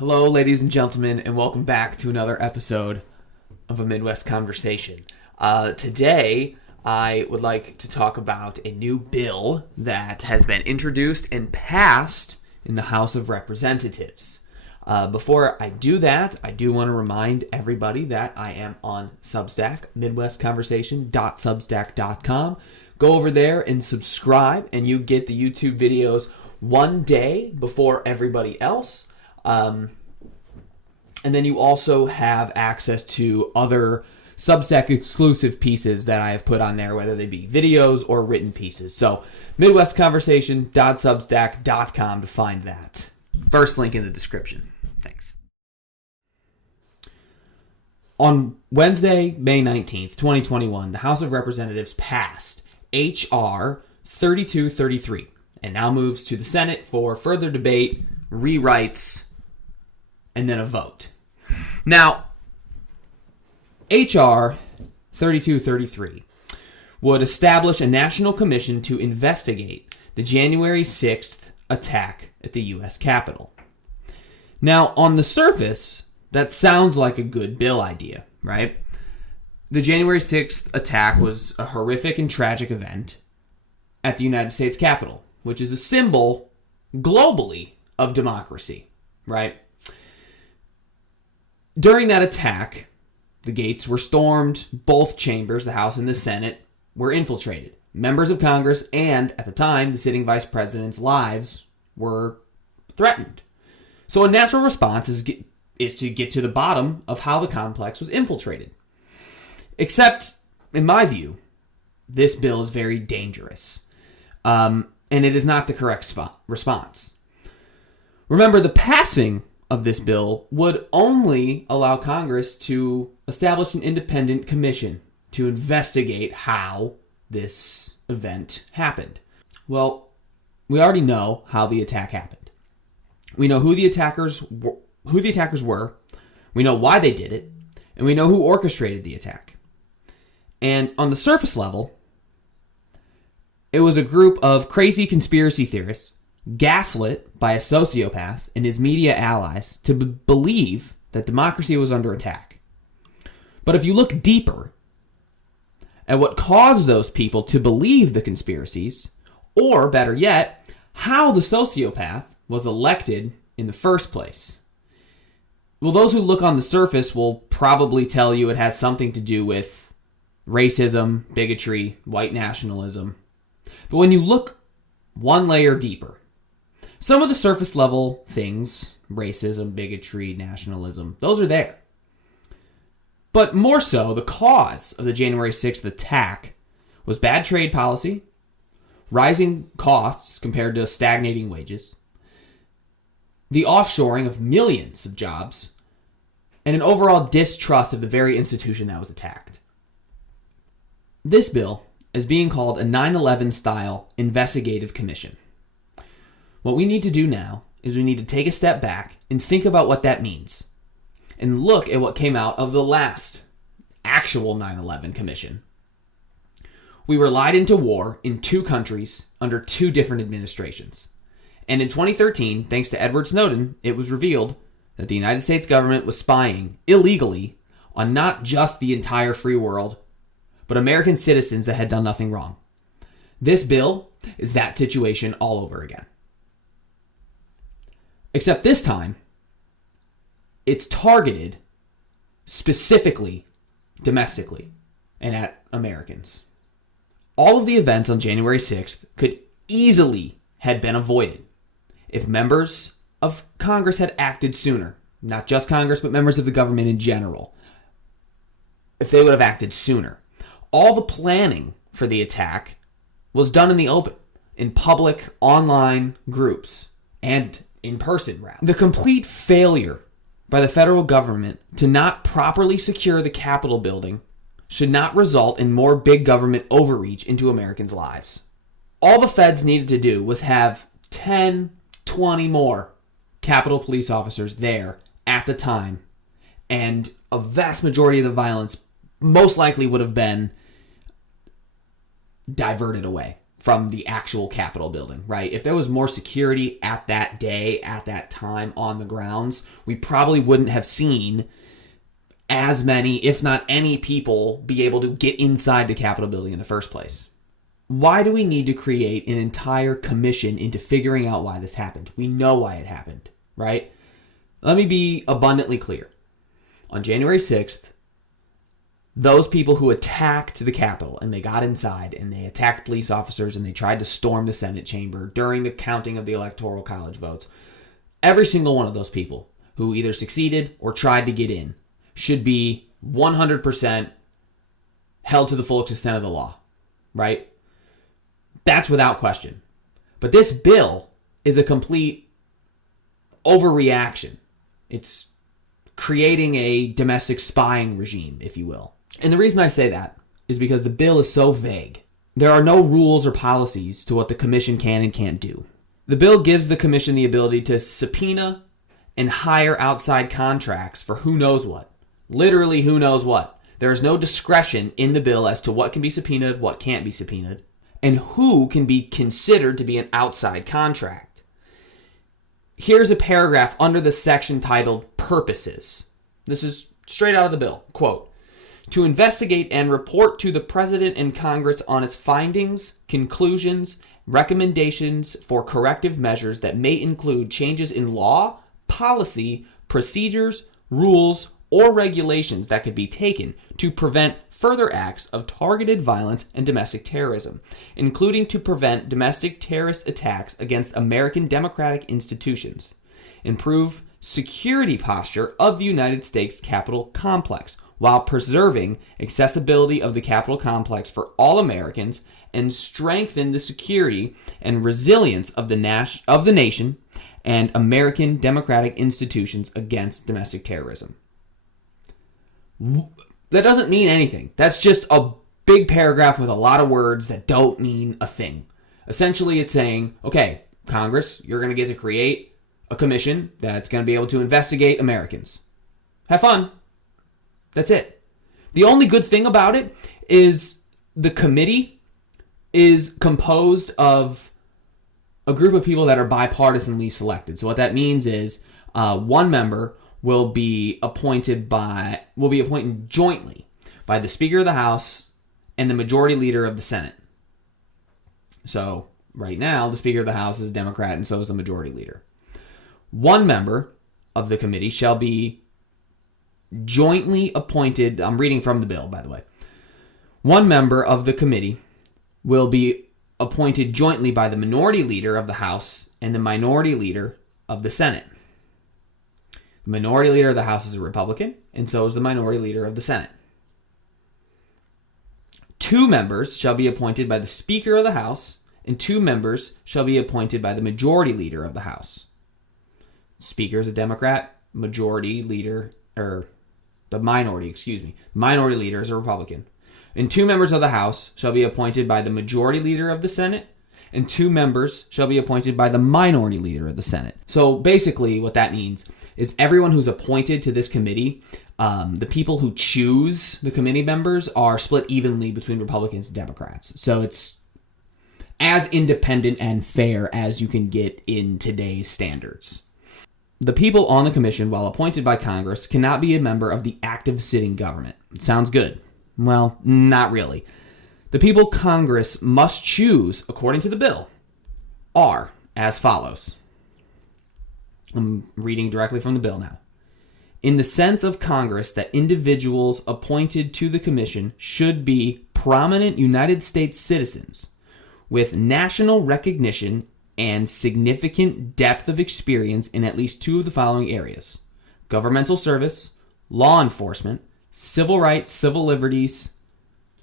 Hello, ladies and gentlemen, and welcome back to another episode of A Midwest Conversation. Today, I would like to talk about a new bill that has been introduced and passed in the House of Representatives. Before I do that, I do want to remind everybody that I am on Substack, midwestconversation.substack.com. Go over there and subscribe, and you get the YouTube videos one day before everybody else. And then you also have access to other Substack exclusive pieces that I have put on there, whether they be videos or written pieces. So midwestconversation.substack.com to find that. First link in the description. Thanks. On Wednesday, May 19th, 2021, the House of Representatives passed H.R. 3233 and now moves to the Senate for further debate, rewrites, and then a vote. Now, H.R. 3233 would establish a national commission to investigate the January 6th attack at the U.S. Capitol. Now, on the surface, that sounds like a good bill idea, right? The January 6th attack was a horrific and tragic event at the United States Capitol, which is a symbol globally of democracy, right? During that attack, the gates were stormed, both chambers, the House and the Senate, were infiltrated. Members of Congress and, at the time, the sitting vice president's lives were threatened. So a natural response is to get to the bottom of how the complex was infiltrated. Except, in my view, this bill is very dangerous. And it is not the correct response. Remember, the passing of this bill would only allow Congress to establish an independent commission to investigate how this event happened. Well, we already know how the attack happened. We know who the attackers were, we know why they did it, and we know who orchestrated the attack. And on the surface level, it was a group of crazy conspiracy theorists gaslit by a sociopath and his media allies to believe that democracy was under attack. But if you look deeper at what caused those people to believe the conspiracies, or better yet, how the sociopath was elected in the first place, well, those who look on the surface will probably tell you it has something to do with racism, bigotry, white nationalism. But when you look one layer deeper, some of the surface level things, racism, bigotry, nationalism, those are there. But more so, the cause of the January 6th attack was bad trade policy, rising costs compared to stagnating wages, the offshoring of millions of jobs, and an overall distrust of the very institution that was attacked. This bill is being called a 9/11 style investigative commission. What we need to do now is we need to take a step back and think about what that means and look at what came out of the last actual 9/11 commission. We were lied into war in two countries under two different administrations. And in 2013, thanks to Edward Snowden, it was revealed that the United States government was spying illegally on not just the entire free world, but American citizens that had done nothing wrong. This bill is that situation all over again. Except this time, it's targeted specifically domestically and at Americans. All of the events on January 6th could easily have been avoided if members of Congress had acted sooner. Not just Congress, but members of the government in general. If they would have acted sooner. All the planning for the attack was done in the open, in public, online groups, and in person, rather. The complete failure by the federal government to not properly secure the Capitol building should not result in more big government overreach into Americans' lives. All the feds needed to do was have 10, 20 more Capitol police officers there at the time, and a vast majority of the violence most likely would have been diverted away. from the actual Capitol building, right? If there was more security at that day, at that time on the grounds, we probably wouldn't have seen as many, if not any people be able to get inside the Capitol building in the first place. Why do we need to create an entire commission into figuring out why this happened? We know why it happened, right? Let me be abundantly clear. On January 6th, those people who attacked the Capitol and they got inside and they attacked police officers and they tried to storm the Senate chamber during the counting of the Electoral College votes, every single one of those people who either succeeded or tried to get in should be 100% held to the full extent of the law, right? That's without question. But this bill is a complete overreaction. It's creating a domestic spying regime, if you will. And the reason I say that is because the bill is so vague. There are no rules or policies to what the commission can and can't do. The bill gives the commission the ability to subpoena and hire outside contracts for who knows what. Literally who knows what. There is no discretion in the bill as to what can be subpoenaed, what can't be subpoenaed, and who can be considered to be an outside contract. Here's a paragraph under the section titled Purposes. This is straight out of the bill. Quote, to investigate and report to the President and Congress on its findings, conclusions, recommendations for corrective measures that may include changes in law, policy, procedures, rules, or regulations that could be taken to prevent further acts of targeted violence and domestic terrorism, including to prevent domestic terrorist attacks against American democratic institutions, improve security posture of the United States Capitol complex, while preserving accessibility of the Capitol complex for all Americans, and strengthen the security and resilience of the nation and American democratic institutions against domestic terrorism. That doesn't mean anything. That's just a big paragraph with a lot of words that don't mean a thing. Essentially, it's saying, okay, Congress, you're going to get to create a commission that's going to be able to investigate Americans. Have fun. That's it. The only good thing about it is the committee is composed of a group of people that are bipartisanly selected. So what that means is one member will be appointed jointly by the Speaker of the House and the Majority Leader of the Senate. So right now, the Speaker of the House is a Democrat and so is the Majority Leader. One member of the committee shall be jointly appointed. I'm reading from the bill, by the way. One member of the committee will be appointed jointly by the Minority Leader of the House and the Minority Leader of the Senate. The Minority Leader of the House is a Republican, and so is the Minority Leader of the Senate. 2 members shall be appointed by the Speaker of the House, and 2 members shall be appointed by the Majority Leader of the House. Speaker is a Democrat, Minority Leader is a Republican. And 2 members of the House shall be appointed by the Majority Leader of the Senate, and 2 members shall be appointed by the Minority Leader of the Senate. So basically what that means is everyone who's appointed to this committee, the people who choose the committee members are split evenly between Republicans and Democrats. So it's as independent and fair as you can get in today's standards. The people on the commission, while appointed by Congress, cannot be a member of the active sitting government. Sounds good. Well, not really. The people Congress must choose, according to the bill, are as follows. I'm reading directly from the bill now. In the sense of Congress that individuals appointed to the commission should be prominent United States citizens with national recognition and significant depth of experience in at least 2 of the following areas: governmental service, law enforcement, civil rights, civil liberties,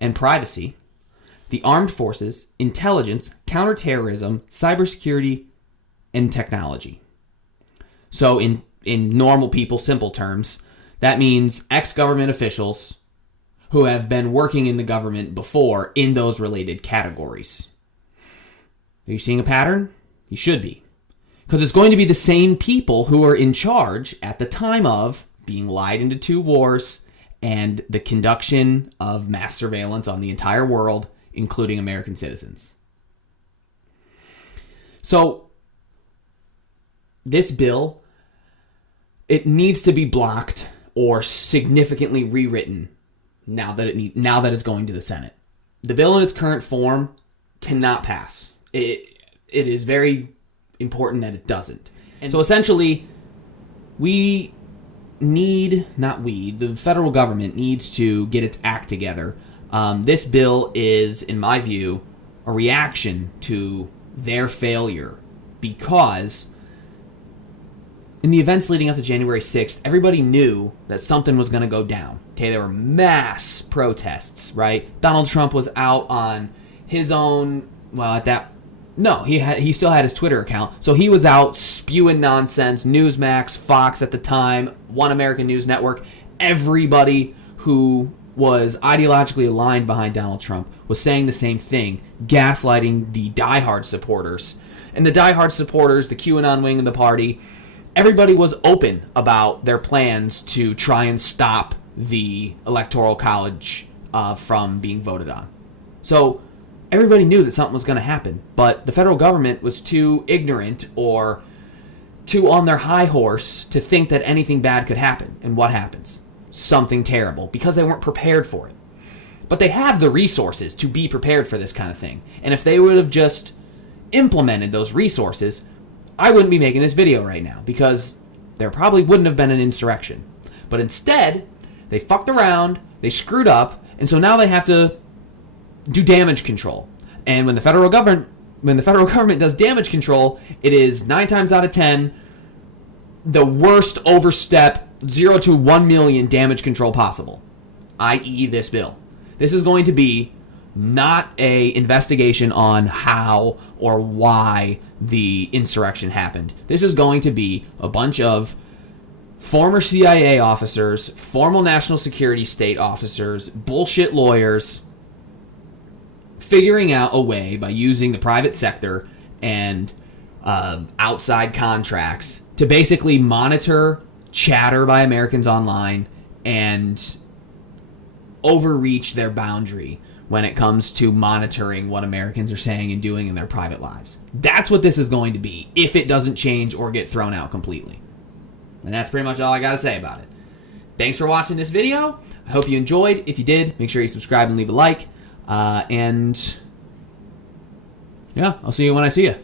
and privacy, the armed forces, intelligence, counterterrorism, cybersecurity, and technology. So in normal people, simple terms, that means ex-government officials who have been working in the government before in those related categories. Are you seeing a pattern? You should be. Because it's going to be the same people who are in charge at the time of being lied into 2 wars and the conduction of mass surveillance on the entire world, including American citizens. So this bill, it needs to be blocked or significantly rewritten now that it's going to the Senate. The bill in its current form cannot pass. It is very important that it doesn't. And so essentially, the federal government needs to get its act together. This bill is, in my view, a reaction to their failure, because in the events leading up to January 6th, everybody knew that something was going to go down. Okay, there were mass protests, right? Donald Trump was out on his own, he still had his Twitter account. So he was out spewing nonsense. Newsmax, Fox at the time, One American News Network, everybody who was ideologically aligned behind Donald Trump was saying the same thing, gaslighting the diehard supporters. And the diehard supporters, the QAnon wing of the party, everybody was open about their plans to try and stop the Electoral College from being voted on. So everybody knew that something was going to happen, but the federal government was too ignorant or too on their high horse to think that anything bad could happen. And what happens? Something terrible, because they weren't prepared for it. But they have the resources to be prepared for this kind of thing. And if they would have just implemented those resources, I wouldn't be making this video right now, because there probably wouldn't have been an insurrection. But instead, they fucked around, they screwed up, and so now they have to do damage control. And when the federal government does damage control, it is 9 times out of 10 the worst overstep, 0 to 1 million damage control possible, i.e. this bill. This is going to be not a investigation on how or why the insurrection happened. This is going to be a bunch of former CIA officers, former national security state officers, bullshit lawyers, figuring out a way by using the private sector and outside contracts to basically monitor chatter by Americans online and overreach their boundary when it comes to monitoring what Americans are saying and doing in their private lives. That's what this is going to be, if it doesn't change or get thrown out completely. And that's pretty much all I got to say about it. Thanks for watching this video. I hope you enjoyed. If you did, make sure you subscribe and leave a like. And yeah, I'll see you when I see you.